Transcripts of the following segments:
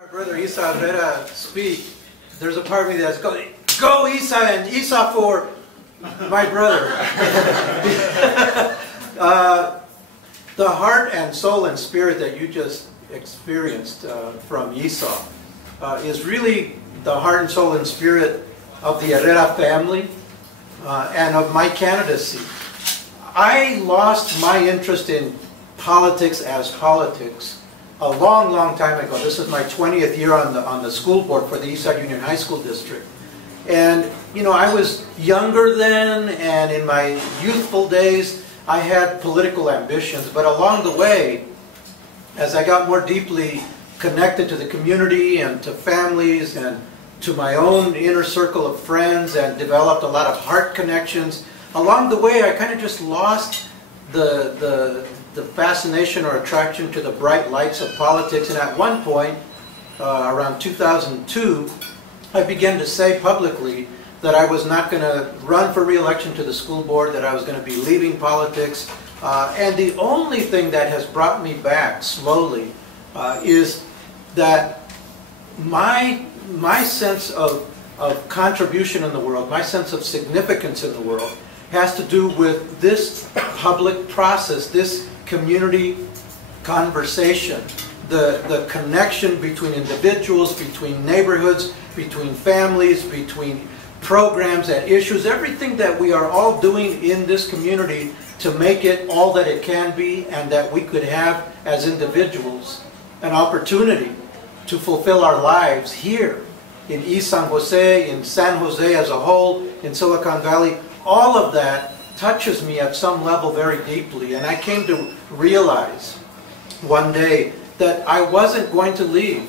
Our brother Isa Herrera speak, there's a part of me that's going, go Isa, and Isa for my brother. The heart and soul and spirit that you just experienced from Isa is really the heart and soul and spirit of the Herrera family and of my candidacy. I lost my interest in politics as politics a long, long time ago. This is my 20th year on the school board for the Eastside Union High School District. And, you know, I was younger then, and in my youthful days, I had political ambitions. But along the way, as I got more deeply connected to the community and to families and to my own inner circle of friends and developed a lot of heart connections, along the way, I kind of just lost the fascination or attraction to the bright lights of politics. And at one point, around 2002, I began to say publicly that I was not going to run for re-election to the school board, that I was going to be leaving politics. And the only thing that has brought me back slowly is that my sense of contribution in the world, my sense of significance in the world, has to do with this public process, this community conversation, the connection between individuals, between neighborhoods, between families, between programs and issues, everything that we are all doing in this community to make it all that it can be, and that we could have as individuals an opportunity to fulfill our lives here in East San Jose, in San Jose as a whole, in Silicon Valley. All of that touches me at some level very deeply, and I came to realize one day that I wasn't going to leave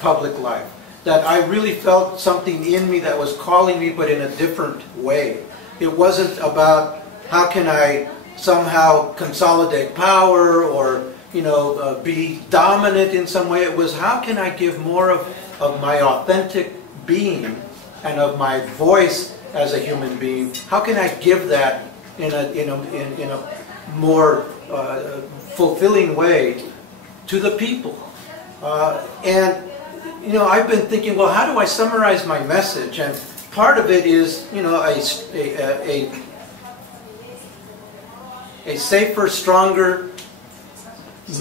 public life, that I really felt something in me that was calling me, but in a different way. It wasn't about how can I somehow consolidate power or, you know, be dominant in some way. It was how can I give more of my authentic being and of my voice as a human being. How can I give that in a more fulfilling way to the people? And you know, I've been thinking, well, how do I summarize my message? And part of it is, you know, a safer, stronger,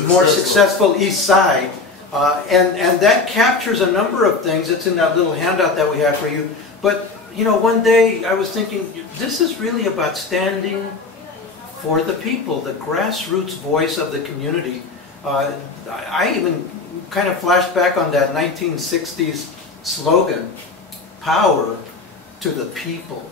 more successful East Side. And that captures a number of things. It's in that little handout that we have for you. But, you know, one day I was thinking, this is really about standing for the people, the grassroots voice of the community. I even kind of flashed back on that 1960s slogan, power to the people.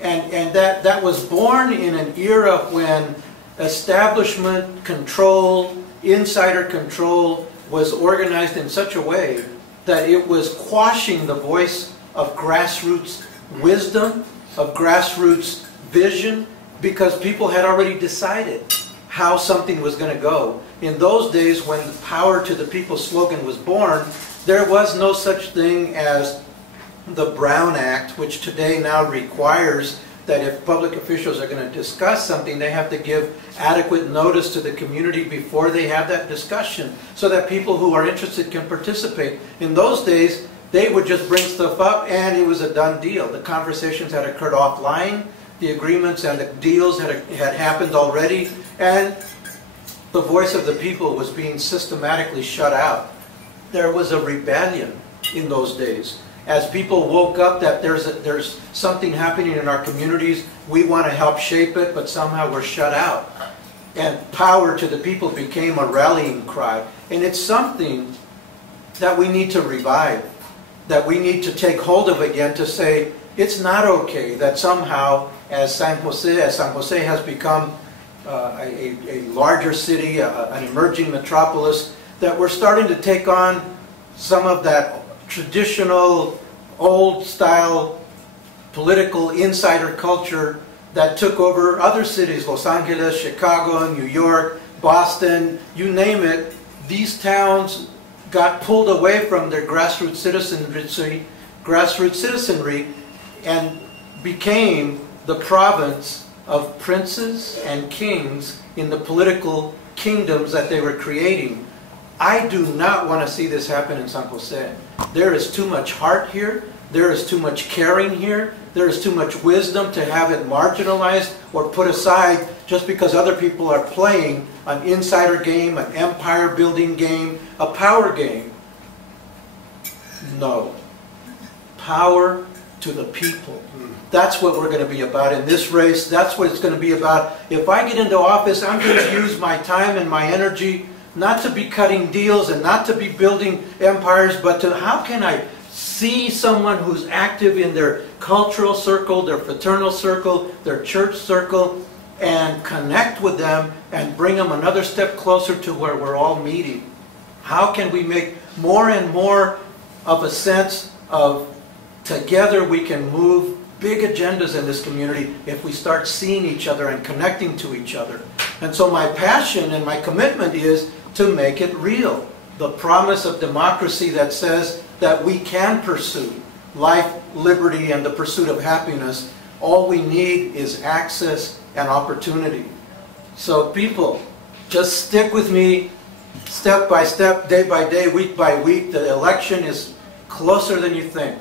And that was born in an era when establishment control, insider control was organized in such a way that it was quashing the voice of grassroots wisdom, of grassroots vision, because people had already decided how something was going to go. In those days, when the power to the people slogan was born, there was no such thing as the Brown Act, which today now requires that if public officials are going to discuss something, they have to give adequate notice to the community before they have that discussion, so that people who are interested can participate. In those days, they would just bring stuff up and it was a done deal. The conversations had occurred offline, the agreements and the deals had happened already, and the voice of the people was being systematically shut out. There was a rebellion in those days. As people woke up that there's something happening in our communities, we want to help shape it, but somehow we're shut out. And power to the people became a rallying cry. And it's something that we need to revive, that we need to take hold of again, to say it's not okay that somehow as San Jose has become a larger city, an emerging metropolis, that we're starting to take on some of that traditional, old-style political insider culture that took over other cities, Los Angeles, Chicago, New York, Boston, you name it. These towns got pulled away from their grassroots citizenry and became the province of princes and kings in the political kingdoms that they were creating. I do not want to see this happen in San Jose. There is too much heart here. There is too much caring here. There is too much wisdom to have it marginalized or put aside just because other people are playing an insider game, an empire building game, a power game. No. Power to the people. That's what we're going to be about in this race. That's what it's going to be about. If I get into office, I'm going to use my time and my energy not to be cutting deals and not to be building empires, but to how can I see someone who's active in their cultural circle, their fraternal circle, their church circle, and connect with them and bring them another step closer to where we're all meeting. How can we make more and more of a sense of together we can move big agendas in this community if we start seeing each other and connecting to each other. And so my passion and my commitment is to make it real. The promise of democracy that says that we can pursue life, liberty, and the pursuit of happiness. All we need is access and opportunity. So people, just stick with me step by step, day by day, week by week. The election is closer than you think.